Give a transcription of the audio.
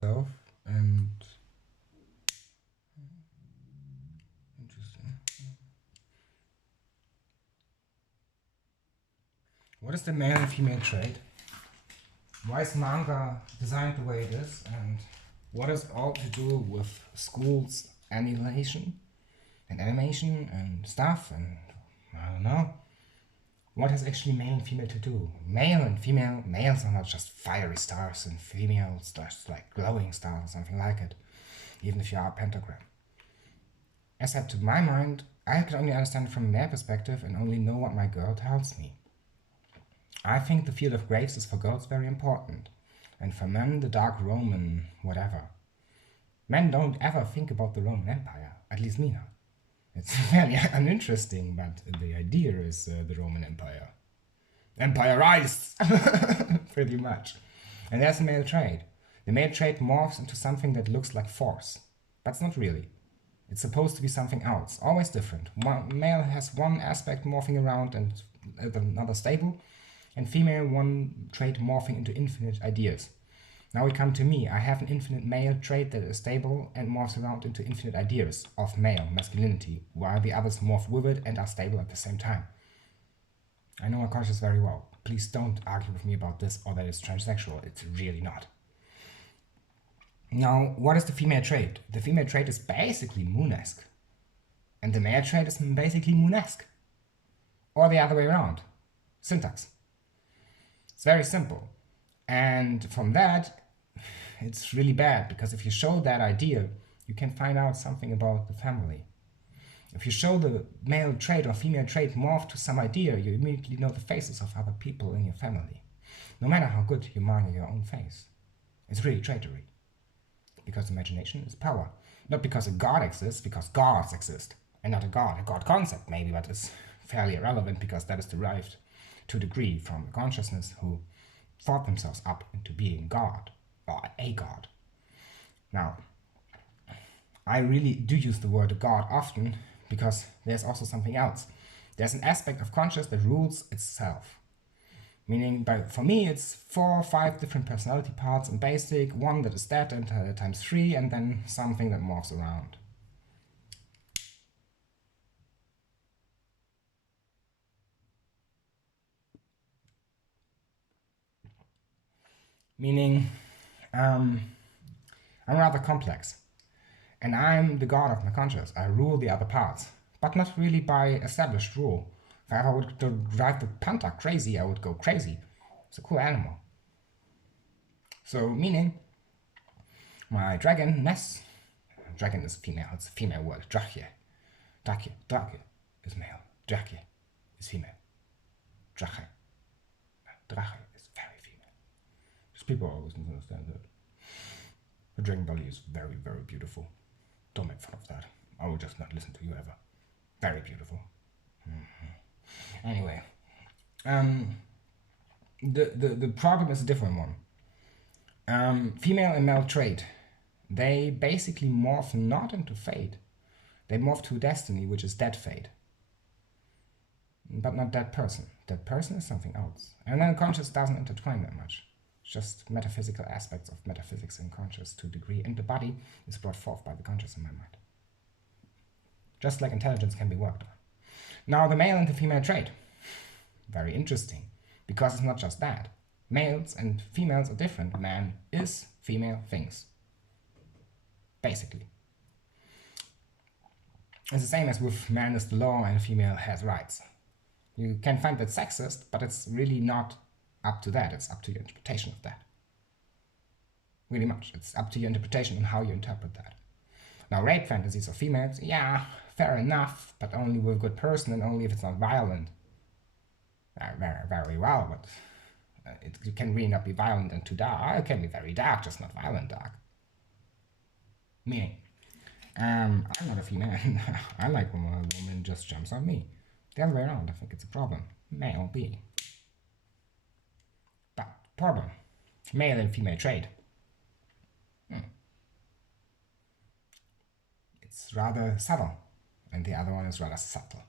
self and interesting. What is the male and female trait? Why is manga designed the way it is, and what is all to do with schools animation and stuff, and I don't know. What has actually male and female to do? Male and female, males are not just fiery stars and females just like glowing stars or something like it, even if you are a pentagram. As said, to my mind, I can only understand it from a male perspective and only know what my girl tells me. I think the field of graves is for girls very important, and for men the dark Roman whatever. Men don't ever think about the Roman Empire, at least me not. It's very uninteresting, but the idea is the Roman Empire. Empireized! Pretty much. And there's a male trait. The male trait morphs into something that looks like force, but it's not really. It's supposed to be something else, always different. One male has one aspect morphing around and another stable, and female one trait morphing into infinite ideas. Now we come to me. I have an infinite male trait that is stable and morphs around into infinite ideas of male masculinity, while the others morph with it and are stable at the same time. I know my conscience very well. Please don't argue with me about this or that it's transsexual. It's really not. Now, what is the female trait? The female trait is basically moonesque. And the male trait is basically moonesque. Or the other way around. Syntax. It's very simple. And from that, it's really bad, because if you show that idea, you can find out something about the family. If you show the male trait or female trait morph to some idea, you immediately know the faces of other people in your family. No matter how good you mark your own face. It's really traitory. Because imagination is power. Not because a god exists, because gods exist. And not a god concept maybe, but it's fairly irrelevant because that is derived to a degree from the consciousness who thought themselves up into being God, or a god. Now, I really do use the word God often because there's also something else. There's an aspect of conscious that rules itself. Meaning, for me, it's 4 or 5 different personality parts in basic, one that is that and times 3, and then something that morphs around. Meaning, I'm rather complex. And I'm the god of my conscious. I rule the other parts, but not really by established rule. If I would drive the panther crazy, I would go crazy. It's a cool animal. So, meaning, my dragon-ness, dragon is female, it's a female word, drake is male, drake is female, drake is very female. Just people always misunderstand that. The dragon body is very, very beautiful. Don't make fun of that. I will just not listen to you ever. Very beautiful. Anyway, the problem is a different one. Female and male trait, they basically morph not into fate. They morph to destiny, which is dead fate. But not that person. That person is something else. And then conscious doesn't intertwine that much. Just metaphysical aspects of metaphysics and conscious to a degree, and the body is brought forth by the conscious in my mind. Just like intelligence can be worked on. Now the male and the female trait. Very interesting, because it's not just that. Males and females are different. Man is female things. Basically. It's the same as with man is the law and female has rights. You can find that sexist, but it's really not up to that. It's up to your interpretation of that. Really much. It's up to your interpretation and how you interpret that. Now, rape fantasies of females, yeah, fair enough, but only with a good person and only if it's not violent. Very, very well, but it can really not be violent and too dark. It can be very dark, just not violent dark. Me. I'm not a female. I like when a woman just jumps on me. The other way around, I think it's a problem. Male, B. But, problem. Male and female trait. It's rather subtle, and the other one is rather subtle.